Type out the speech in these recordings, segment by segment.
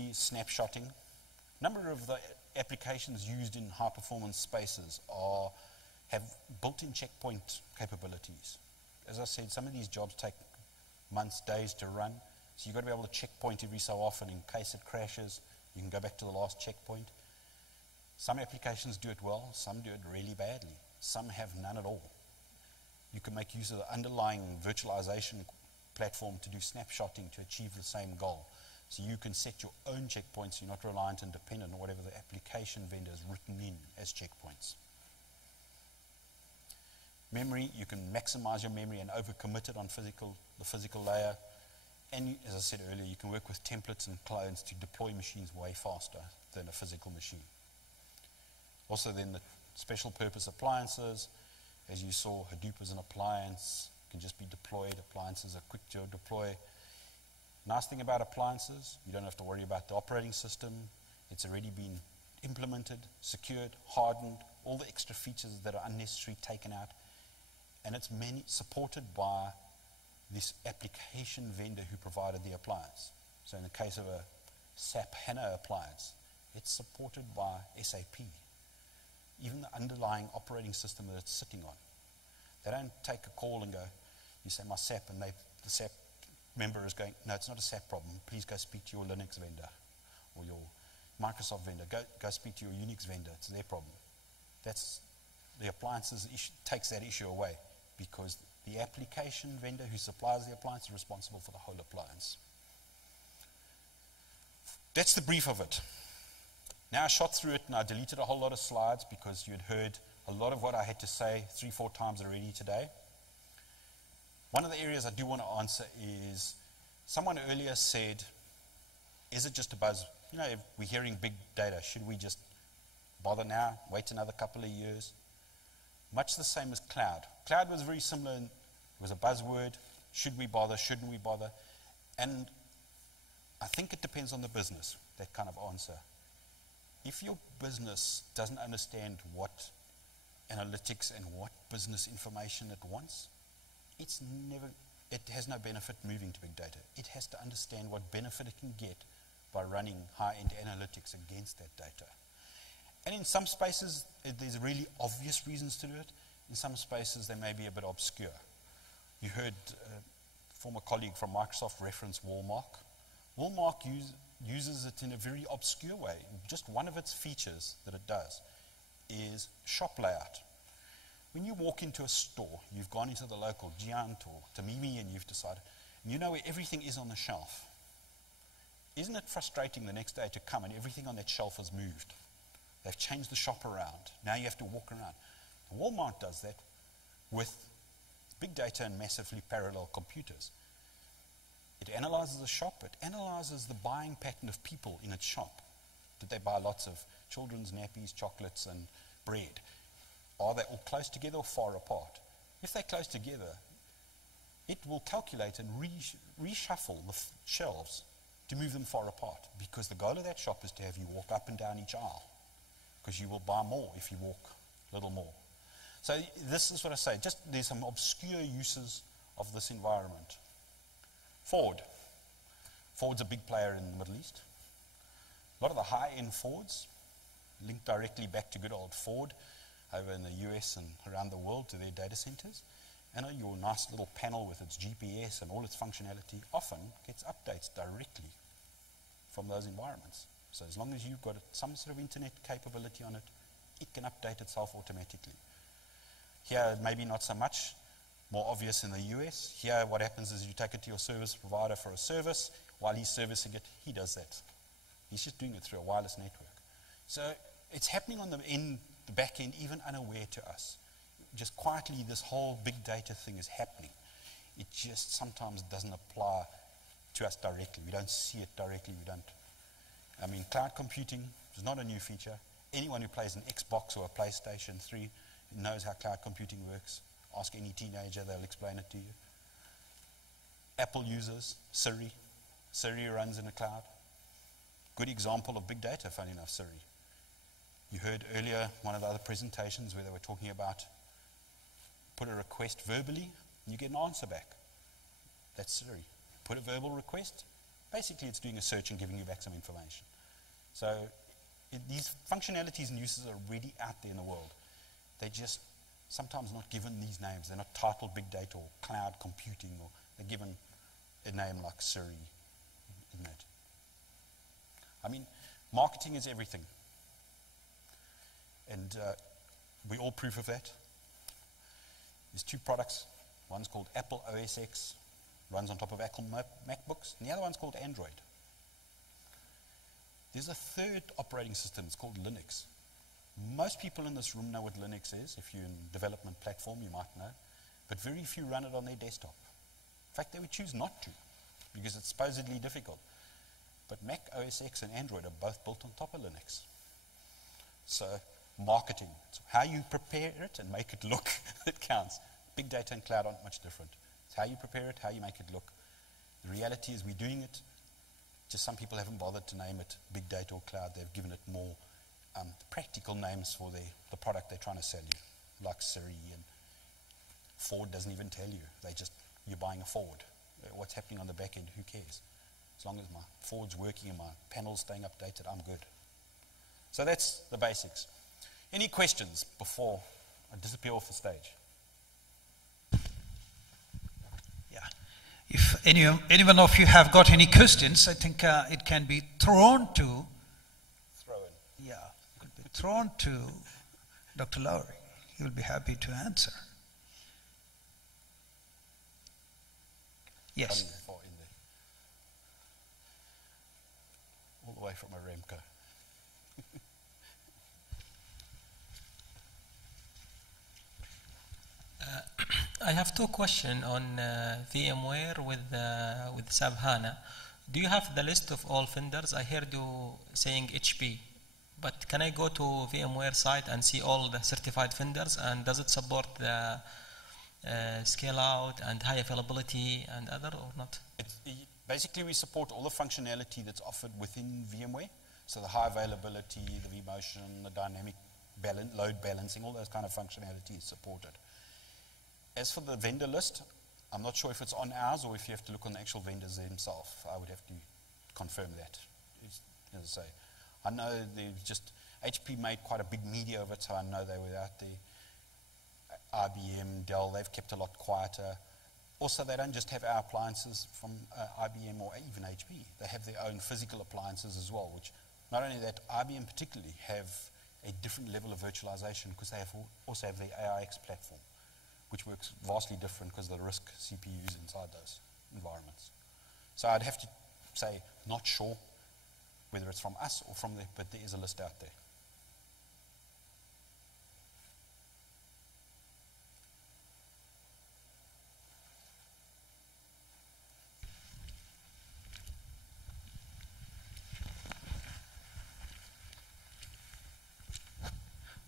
snapshotting. A number of the applications used in high-performance spaces have built-in checkpoint capabilities. As I said, some of these jobs take months, days to run, so you've got to be able to checkpoint every so often in case it crashes. You can go back to the last checkpoint. Some applications do it well, some do it really badly. Some have none at all. You can make use of the underlying virtualization platform to do snapshotting to achieve the same goal. So you can set your own checkpoints. You're not reliant and dependent on whatever the application vendor has written in as checkpoints. Memory, you can maximize your memory and overcommit it on the physical layer. And as I said earlier, you can work with templates and clones to deploy machines way faster than a physical machine. Also then the special purpose appliances. As you saw, Hadoop is an appliance, can just be deployed. Appliances are quick to deploy. Nice thing about appliances, you don't have to worry about the operating system. It's already been implemented, secured, hardened, all the extra features that are unnecessary taken out. And it's supported by this application vendor who provided the appliance. So in the case of a SAP HANA appliance, it's supported by SAP. Even the underlying operating system that it's sitting on. They don't take a call and go, you say my SAP, and the SAP member is going, no, it's not a SAP problem. Please go speak to your Linux vendor or your Microsoft vendor. Go speak to your Unix vendor. It's their problem. The appliances takes that issue away because the application vendor who supplies the appliance is responsible for the whole appliance. That's the brief of it. Now I shot through it and I deleted a whole lot of slides because you had heard a lot of what I had to say 3-4 times already today. One of the areas I do want to answer is, someone earlier said, is it just a buzz? You know, if we're hearing big data, should we just bother now, wait another couple of years? Much the same as cloud. Cloud was very similar, it was a buzzword. Should we bother, shouldn't we bother? And I think it depends on the business, that kind of answer. If your business doesn't understand what analytics and what business information it wants, it has no benefit moving to big data. It has to understand what benefit it can get by running high-end analytics against that data. And in some spaces, there's really obvious reasons to do it. In some spaces, they may be a bit obscure. You heard a former colleague from Microsoft reference Wallmark. Wallmark uses it in a very obscure way. Just one of its features that it does is shop layout. When you walk into a store, you've gone into the local Giant or Tamimi and you've decided, and you know where everything is on the shelf. Isn't it frustrating the next day to come and everything on that shelf has moved? They've changed the shop around. Now you have to walk around. Walmart does that with big data and massively parallel computers. It analyzes the shop. It analyzes the buying pattern of people in its shop. Did they buy lots of children's nappies, chocolates, and bread? Are they all close together or far apart? If they're close together, it will calculate and reshuffle the shelves to move them far apart, because the goal of that shop is to have you walk up and down each aisle, because you will buy more if you walk a little more. So this is what I say, just there's some obscure uses of this environment. Ford's a big player in the Middle East. A lot of the high-end Fords link directly back to good old Ford over in the US and around the world to their data centers. And your nice little panel with its GPS and all its functionality often gets updates directly from those environments. So as long as you've got some sort of internet capability on it, it can update itself automatically. Here, maybe not so much, more obvious in the US. Here, what happens is you take it to your service provider for a service. While he's servicing it, he does that. He's just doing it through a wireless network. So it's happening on the back end, even unaware to us. Just quietly, this whole big data thing is happening. It just sometimes doesn't apply to us directly. We don't see it directly. I mean, cloud computing is not a new feature. Anyone who plays an Xbox or a PlayStation 3 knows how cloud computing works. Ask any teenager, they'll explain it to you. Apple uses Siri. Siri runs in the cloud. Good example of big data, funny enough, Siri. You heard earlier one of the other presentations where they were talking about put a request verbally, and you get an answer back. That's Siri. Put a verbal request, basically it's doing a search and giving you back some information. So these functionalities and uses are already out there in the world. They're just sometimes not given these names. They're not titled big data or cloud computing, or they're given a name like Siri, isn't it? I mean, marketing is everything. And we're all proof of that. There's two products. One's called Apple OS X, runs on top of Apple MacBooks, and the other one's called Android. There's a third operating system. It's called Linux. Most people in this room know what Linux is. If you're in development platform, you might know. But very few run it on their desktop. In fact, they would choose not to, because it's supposedly difficult. But Mac OS X and Android are both built on top of Linux. So, marketing. So how you prepare it and make it look, it counts. Big data and cloud aren't much different. It's how you prepare it, how you make it look. The reality is we're doing it. Just some people haven't bothered to name it big data or cloud. They've given it more practical names for the product they're trying to sell you, like Siri, and Ford doesn't even tell you. You're buying a Ford. What's happening on the back end, who cares? As long as my Ford's working and my panel's staying updated, I'm good. So that's the basics. Any questions before I disappear off the stage? Yeah. If anyone of you have got any questions, I think it can be thrown to. Throw in. Yeah, it could be thrown to Dr. Lowry. He will be happy to answer. Yes. All the way from Aramco. I have two questions on VMware with SAP HANA. Do you have the list of all vendors? I heard you saying HP, but can I go to VMware site and see all the certified vendors, and does it support the scale out and high availability and other, or not? Basically, we support all the functionality that's offered within VMware. So the high availability, the vMotion, the dynamic load balancing, all those kind of functionality is supported. As for the vendor list, I'm not sure if it's on ours or if you have to look on the actual vendors themselves. I would have to confirm that. As I say, I know HP made quite a big media of it, so I know they were out there. IBM, Dell, they've kept a lot quieter. Also, they don't just have our appliances from IBM or even HP. They have their own physical appliances as well, which not only that, IBM particularly have a different level of virtualization because they also have the AIX platform, which works vastly different because of the RISC CPUs inside those environments. So I'd have to say, not sure whether it's from us or from them, but there is a list out there.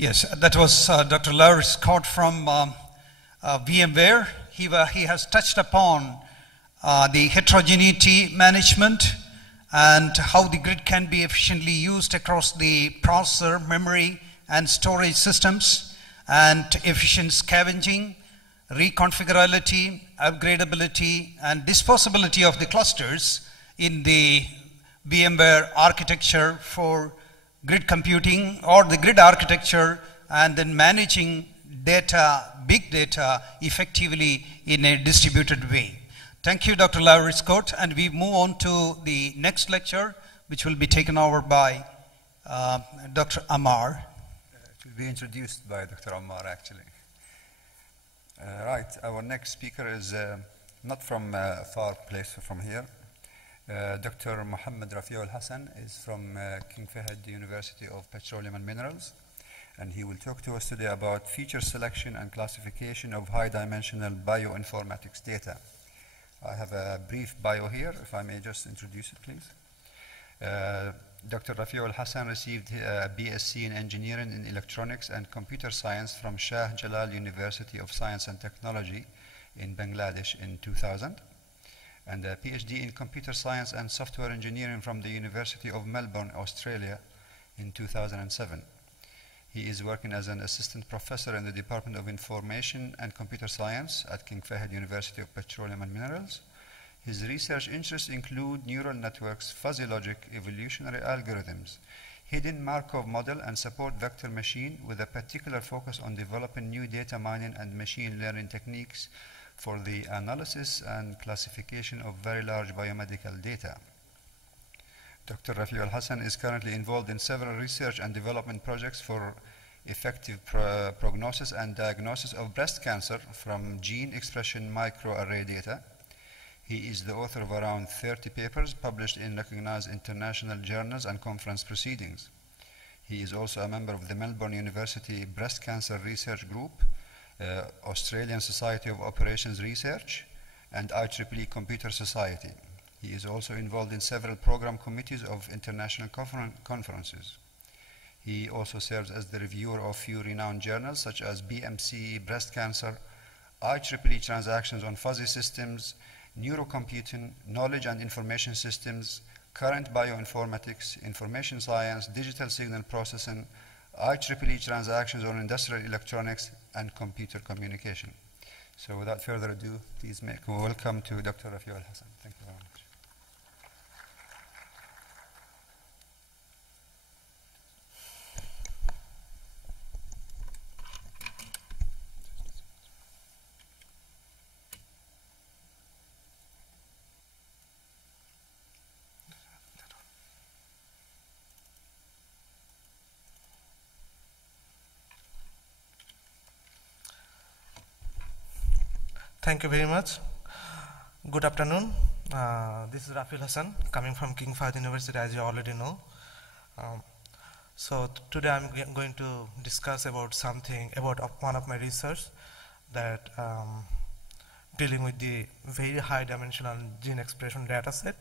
Yes, that was Dr. Larry Scott from VMware. He has touched upon the heterogeneity management and how the grid can be efficiently used across the processor, memory, and storage systems, and efficient scavenging, reconfigurability, upgradability, and disposability of the clusters in the VMware architecture for grid computing or the grid architecture, and then managing data, big data, effectively in a distributed way. Thank you, Dr. Larry Scott, and we move on to the next lecture, which will be taken over by Dr. Amar. It will be introduced by Dr. Amar, actually. Right, our next speaker is not from a far place from here. Dr. Muhammad Rafiul Hassan is from King Fahd University of Petroleum and Minerals, and he will talk to us today about feature selection and classification of high-dimensional bioinformatics data. I have a brief bio here, if I may just introduce it, please. Dr. Rafiul Hassan received a BSc in Engineering in Electronics and Computer Science from Shah Jalal University of Science and Technology in Bangladesh in 2000. And a PhD in Computer Science and Software Engineering from the University of Melbourne, Australia in 2007. He is working as an assistant professor in the Department of Information and Computer Science at King Fahd University of Petroleum and Minerals. His research interests include neural networks, fuzzy logic, evolutionary algorithms, hidden Markov model, and support vector machine, with a particular focus on developing new data mining and machine learning techniques for the analysis and classification of very large biomedical data. Dr. Rafi Al-Hassan is currently involved in several research and development projects for effective prognosis and diagnosis of breast cancer from gene expression microarray data. He is the author of around 30 papers published in recognized international journals and conference proceedings. He is also a member of the Melbourne University Breast Cancer Research Group, Australian Society of Operations Research, and IEEE Computer Society. He is also involved in several program committees of international conferences. He also serves as the reviewer of few renowned journals such as BMC Breast Cancer, IEEE Transactions on Fuzzy Systems, Neurocomputing, Knowledge and Information Systems, Current Bioinformatics, Information Science, Digital Signal Processing, IEEE Transactions on Industrial Electronics, and Computer Communication. So without further ado, please make a welcome to Dr. Rafi Al-Hassan. Thank you very much. Thank you very much. Good afternoon. This is Rafi Al-Hassan coming from King Fahd University, as you already know. So today I'm going to discuss about something about one of my research that dealing with the very high dimensional gene expression data set.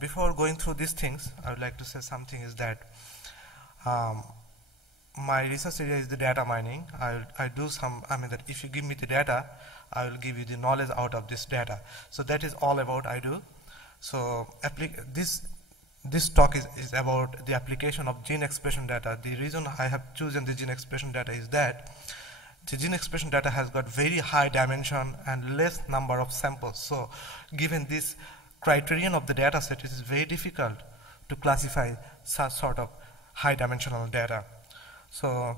Before going through these things, I would like to say something is that my research area is the data mining. That if you give me the data, I will give you the knowledge out of this data. So that is all about I do. So this talk is about the application of gene expression data. The reason I have chosen the gene expression data is that the gene expression data has got very high dimension and less number of samples. So given this criterion of the data set, it is very difficult to classify such sort of high dimensional data. So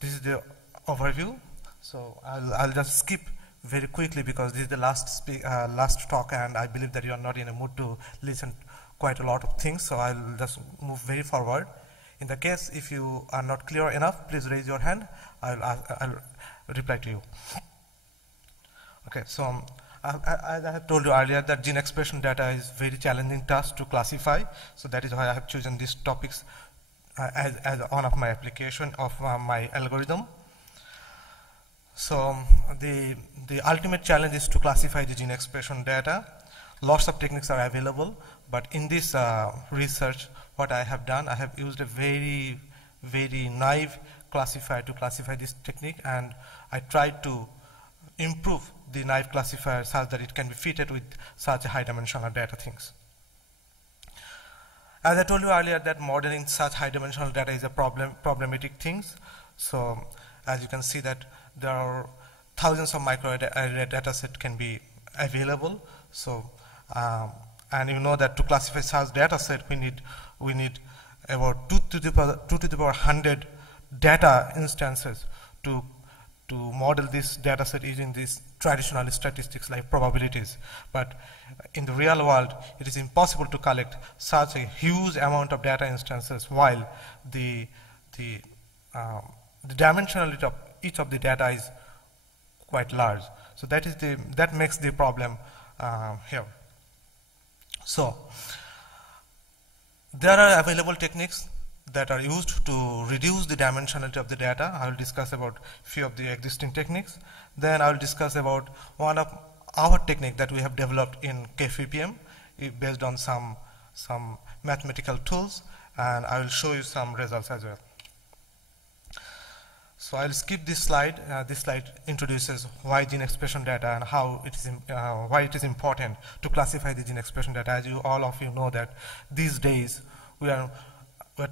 this is the overview. So I'll just skip very quickly because this is the last talk, and I believe that you are not in a mood to listen quite a lot of things. So I'll just move very forward. In the case if you are not clear enough, please raise your hand. I'll reply to you. Okay. So as I have told you earlier, that gene expression data is very challenging task to classify. So that is why I have chosen these topics as one of my application of my algorithm. So the ultimate challenge is to classify the gene expression data. Lots of techniques are available, but in this research, what I have done, I have used a very, very naive classifier to classify this technique, and I tried to improve the naive classifier such that it can be fitted with such high dimensional data things. As I told you earlier, that modeling such high dimensional data is a problematic thing. So as you can see that there are thousands of microarray data set can be available. So and you know that to classify such data set, we need about 2 to the power 100 data instances to model this data set using these traditional statistics like probabilities. But in the real world, it is impossible to collect such a huge amount of data instances, while the dimensionality of each of the data is quite large. So that makes the problem here. So there are available techniques that are used to reduce the dimensionality of the data. I will discuss about few of the existing techniques. Then I will discuss about one of our technique that we have developed in KFPM based on some mathematical tools, and I will show you some results as well. So I will skip this slide. This slide introduces why gene expression data and how it is why it is important to classify the gene expression data. As all of you know that these days we're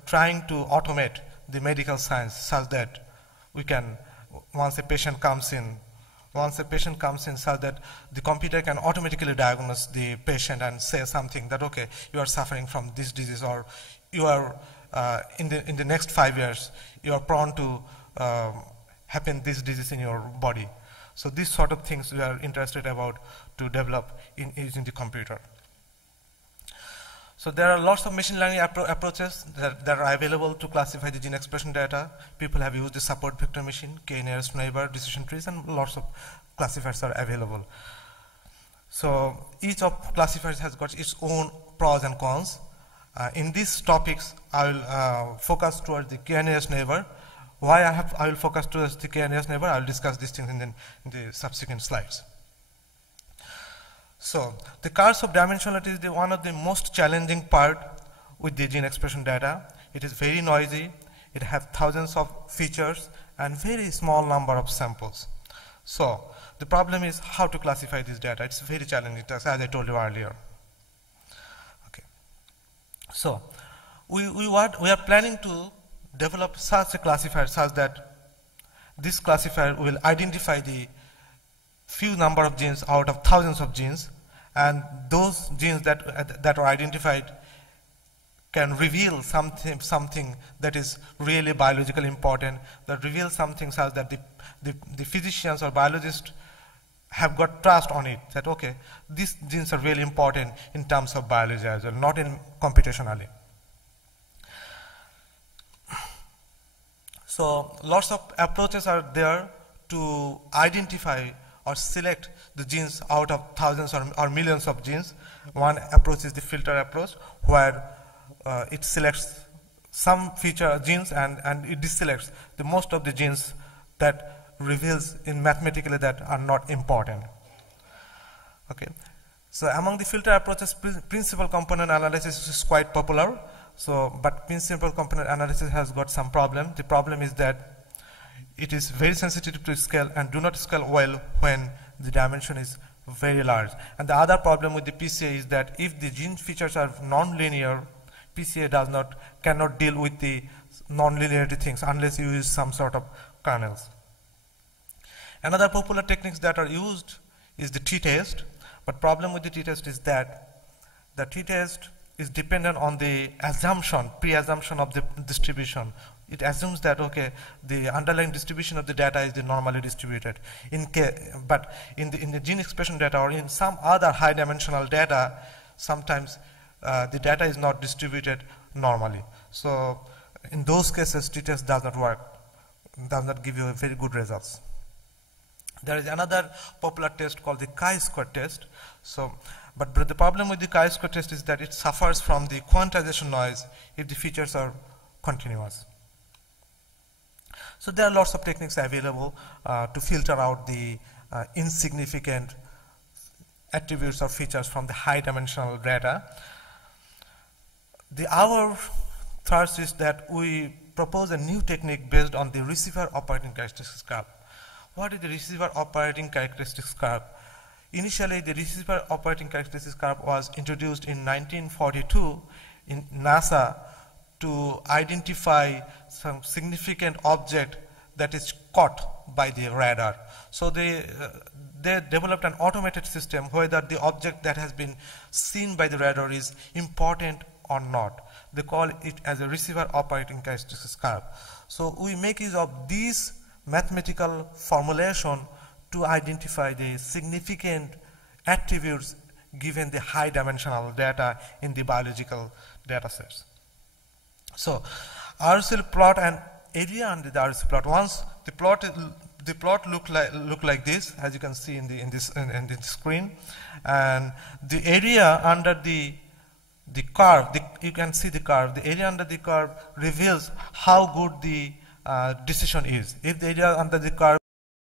trying to automate the medical science such that we can, once a patient comes in, Once a patient comes in, so that the computer can automatically diagnose the patient and say something that, okay, you are suffering from this disease, or you are in the next 5 years, you are prone to happen this disease in your body. So these sort of things we are interested about to develop in using the computer. So there are lots of machine learning approaches that are available to classify the gene expression data. People have used the support vector machine, k-nearest neighbor, decision trees, and lots of classifiers are available. So each of classifiers has got its own pros and cons. In these topics, I will focus towards the k-nearest neighbor. Why I will focus towards the k-nearest neighbor, I will discuss these things in the subsequent slides. So the curse of dimensionality is one of the most challenging part with the gene expression data. It is very noisy, it has thousands of features and very small number of samples. So the problem is how to classify this data. It's very challenging, as I told you earlier. Okay. So we are planning to develop such a classifier such that this classifier will identify the few number of genes out of thousands of genes, and those genes that are identified can reveal something that is really biologically important, that reveals something such that the physicians or biologists have got trust on it, that okay, these genes are really important in terms of biology as well, not in computationally. So lots of approaches are there to identify or select the genes out of thousands or millions of genes. One approach is the filter approach, where it selects some feature genes and it deselects the most of the genes that reveals in mathematically that are not important. Okay. So among the filter approaches, principal component analysis is quite popular. So, but principal component analysis has got some problem. The problem is that it is very sensitive to scale and do not scale well when the dimension is very large. And the other problem with the PCA is that if the gene features are non-linear, PCA cannot deal with the non-linearity things unless you use some sort of kernels. Another popular techniques that are used is the t-test, but problem with the t-test is that the t-test is dependent on the assumption, pre-assumption of the distribution. It assumes that, okay, the underlying distribution of the data is the normally distributed. But in the gene expression data or in some other high dimensional data, sometimes the data is not distributed normally. So in those cases, t-test does not work, does not give you very good results. There is another popular test called the chi-square test. So, but the problem with the chi-square test is that it suffers from the quantization noise if the features are continuous. So there are lots of techniques available to filter out the insignificant attributes or features from the high dimensional data. Our thrust is that we propose a new technique based on the receiver operating characteristics curve. What is the receiver operating characteristics curve? Initially, the receiver operating characteristics curve was introduced in 1942 in NASA to identify some significant object that is caught by the radar. So they developed an automated system whether the object that has been seen by the radar is important or not. They call it as a receiver operating characteristics curve. So we make use of these mathematical formulation to identify the significant attributes given the high dimensional data in the biological data sets. So RC plot and area under the RC plot. Once the plot look like this, as you can see in the screen, and the area under the curve, you can see the curve. The area under the curve reveals how good the decision is. If the area under the curve